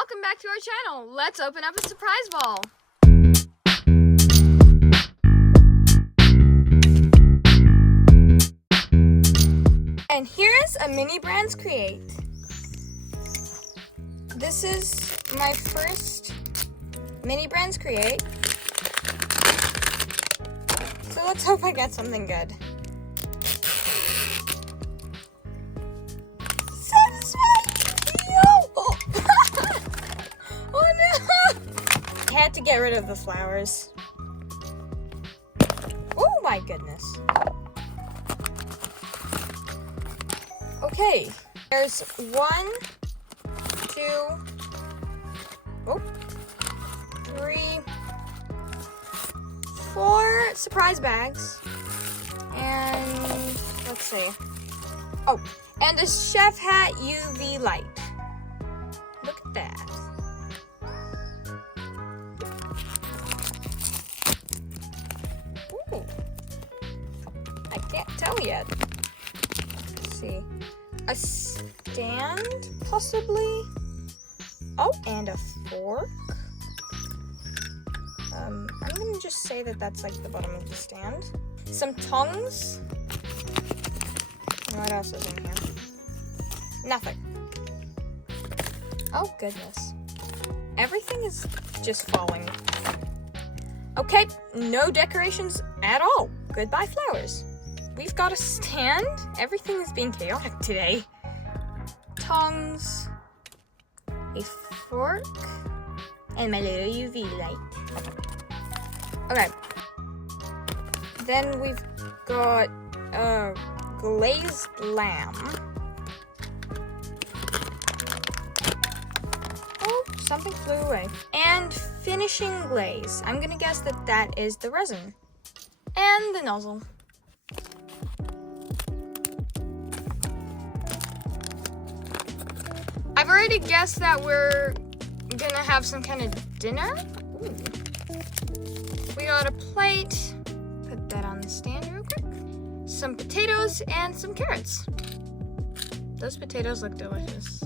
welcome back to our channel. Let's open up a surprise ball. And here is a mini brands create. This is my first mini brands create. So let's hope I get something good. I had to get rid of the flowers. Oh my goodness. Okay, there's 1, 2, 3, 4 surprise bags. And let's see. Oh, and a chef hat UV light. Look at that. Ooh. I can't tell yet. Let's see. A stand, possibly. Oh, and a fork. I'm gonna just say that that's like the bottom of the stand. Some tongs. And what else is in here? Nothing. Oh goodness. Everything is just falling. Okay, no decorations at all. Goodbye flowers. We've got a stand. Everything is being chaotic today. Tongs, a fork, and my little UV light. Okay. Then we've got a glazed lamb. Oh, something flew away. And finishing glaze. I'm gonna guess that that is the resin. And the nozzle. I've already guessed that we're gonna have some kind of dinner. Ooh. We got a plate. Put that on the stand real quick. Some potatoes and some carrots. Those potatoes look delicious.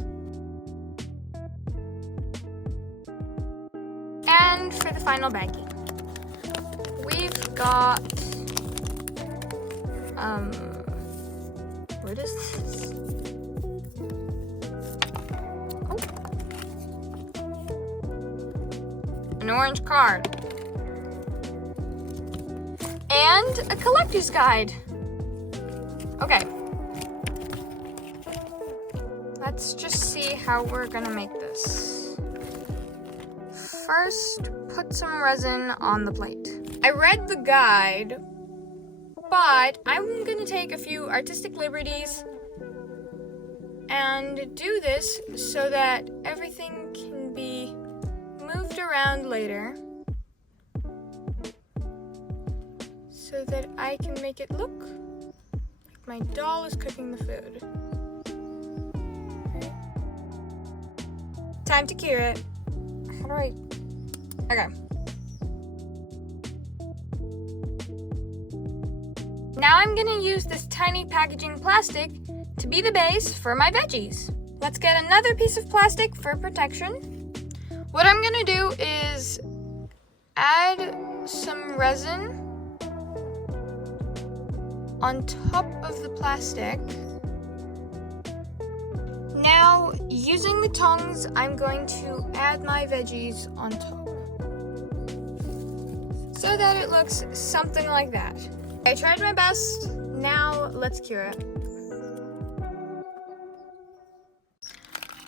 And for the final baggie, we've got, what is this? Oh. An orange card. And a collector's guide. Okay. Let's just see how we're gonna make this. First, put some resin on the plate. I read the guide, but I'm gonna take a few artistic liberties and do this so that everything can be moved around later so that I can make it look like my doll is cooking the food. Okay. Time to cure it. How do I... Okay. Now I'm gonna use this tiny packaging plastic to be the base for my veggies. Let's get another piece of plastic for protection. What I'm gonna do is add some resin on top of the plastic. Now, using the tongs, I'm going to add my veggies on top so that it looks something like that. I tried my best. Now, let's cure it.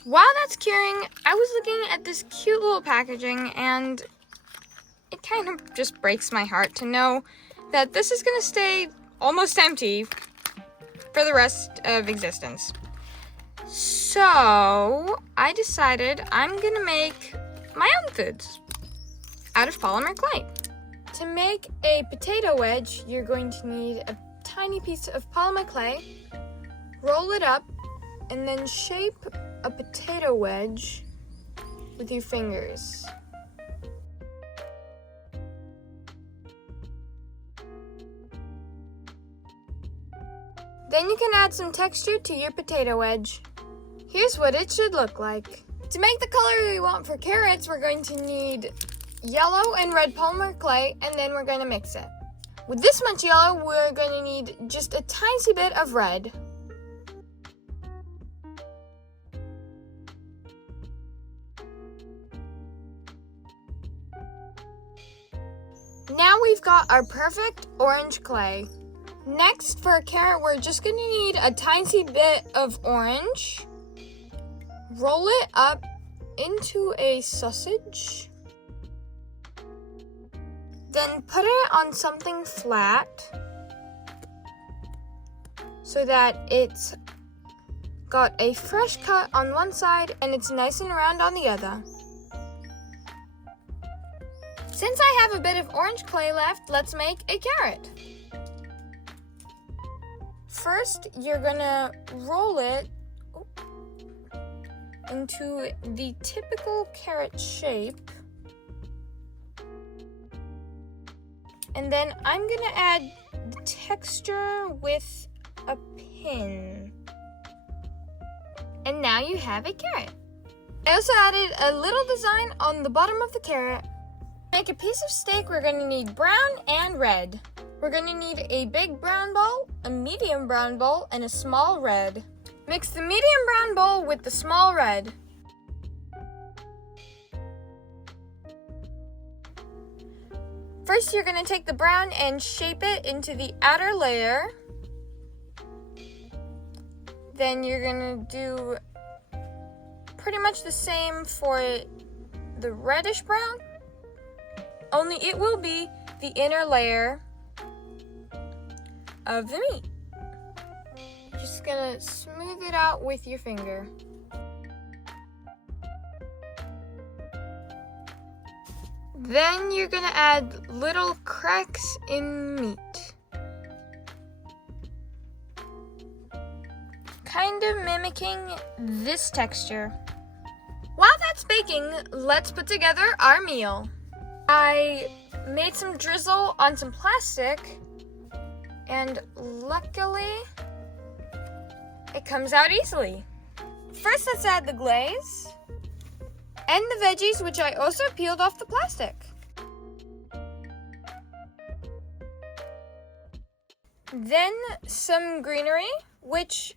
While that's curing, I was looking at this cute little packaging and it kind of just breaks my heart to know that this is gonna stay almost empty for the rest of existence. So I decided I'm gonna make my own foods out of polymer clay. To make a potato wedge, you're going to need a tiny piece of polymer clay, roll it up, and then shape a potato wedge with your fingers. Then you can add some texture to your potato wedge. Here's what it should look like. To make the color we want for carrots, we're going to need yellow and red polymer clay, and then we're going to mix it. With this much yellow, we're going to need just a tiny bit of red. Now we've got our perfect orange clay. Next, for a carrot, we're just going to need a tiny bit of orange. Roll it up into a sausage. Then put it on something flat so that it's got a fresh cut on one side and it's nice and round on the other. Since I have a bit of orange clay left, let's make a carrot. First, you're gonna roll it into the typical carrot shape. And then I'm gonna add the texture with a pin. And now you have a carrot. I also added a little design on the bottom of the carrot. To make a piece of steak, we're gonna need brown and red. We're gonna need a big brown bowl, a medium brown bowl, and a small red. Mix the medium brown bowl with the small red. First, you're gonna take the brown and shape it into the outer layer. Then you're gonna do pretty much the same for the reddish brown, only it will be the inner layer of the meat. Just gonna smooth it out with your finger. Then you're gonna add little cracks in meat. Kind of mimicking this texture. While that's baking, let's put together our meal. I made some drizzle on some plastic, and luckily, it comes out easily. First, let's add the glaze and the veggies, which I also peeled off the plastic. Then some greenery, which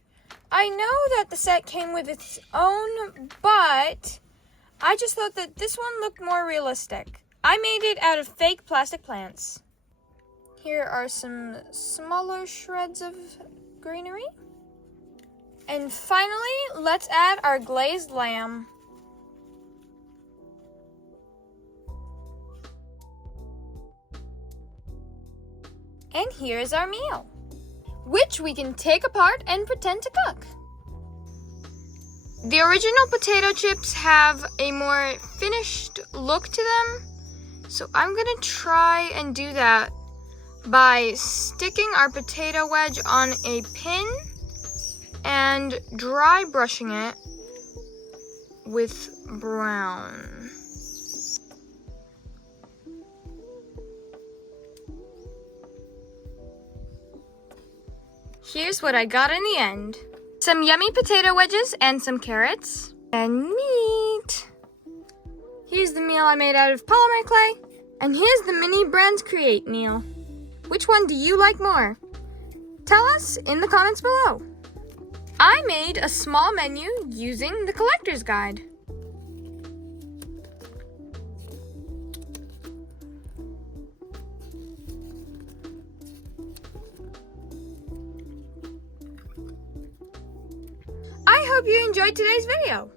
I know that the set came with its own, but I just thought that this one looked more realistic. I made it out of fake plastic plants. Here are some smaller shreds of greenery. And finally, let's add our glazed lamb. And here's our meal, which we can take apart and pretend to cook. The original potato chips have a more finished look to them, so I'm gonna try and do that by sticking our potato wedge on a pin and dry brushing it with brown. Here's what I got in the end. Some yummy potato wedges and some carrots and meat. Here's the meal I made out of polymer clay. And here's the mini Brands Create meal. Which one do you like more? Tell us in the comments below. I made a small menu using the collector's guide. I hope you enjoyed today's video.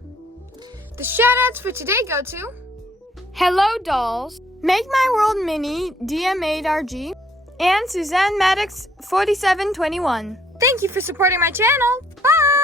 The shoutouts for today go to Hello Dolls, Make My World Mini, DM8RG, and Suzanne Maddox 4721. Thank you for supporting my channel. Bye!